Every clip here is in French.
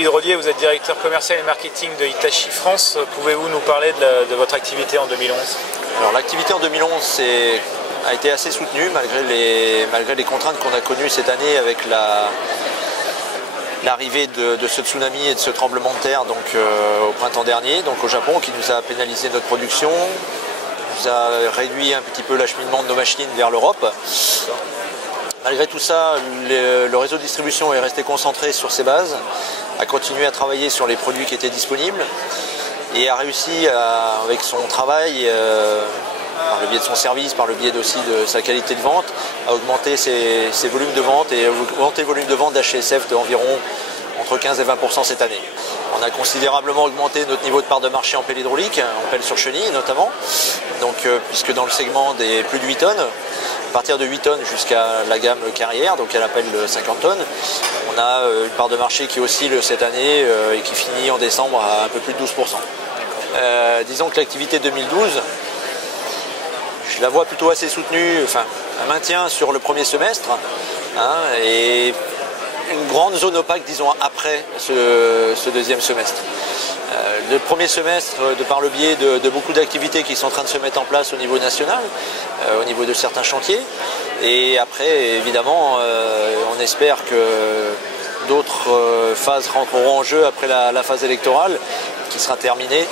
David Rodier, vous êtes directeur commercial et marketing de Hitachi France. Pouvez-vous nous parler de votre activité en 2011? Alors l'activité en 2011 a été assez soutenue malgré les contraintes qu'on a connues cette année avec l'arrivée de ce tsunami et de ce tremblement de terre au printemps dernier, donc au Japon, qui nous a pénalisé notre production, nous a réduit un petit peu l'acheminement de nos machines vers l'Europe. Malgré tout ça, le réseau de distribution est resté concentré sur ses bases, a continué à travailler sur les produits qui étaient disponibles et a réussi avec son travail, par le biais de son service, par le biais aussi de sa qualité de vente, à augmenter ses volumes de vente et augmenter le volume de vente d'HSF d'environ entre 15 et 20% cette année. On a considérablement augmenté notre niveau de part de marché en pelle hydraulique, en pelle sur chenille notamment, puisque dans le segment des plus de 8 tonnes, à partir de 8 tonnes jusqu'à la gamme carrière, donc à l'appel 50 tonnes, on a une part de marché qui oscille cette année et qui finit en décembre à un peu plus de 12%. Disons que l'activité 2012, je la vois plutôt assez soutenue, enfin un maintien sur le premier semestre, et une grande zone opaque, disons, après ce deuxième semestre. Le premier semestre, de par le biais de beaucoup d'activités qui sont en train de se mettre en place au niveau national, au niveau de certains chantiers. Et après, évidemment, on espère que d'autres phases rentreront en jeu après la phase électorale, qui sera terminée.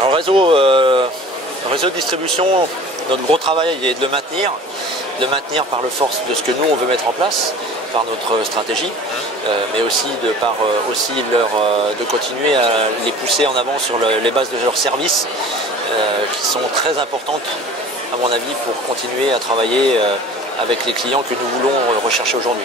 Alors, le réseau de distribution, notre gros travail est de le maintenir par le force de ce que nous, on veut mettre en place, par notre stratégie, mais aussi de continuer à les pousser en avant sur les bases de leurs services, qui sont très importantes, à mon avis, pour continuer à travailler avec les clients que nous voulons rechercher aujourd'hui.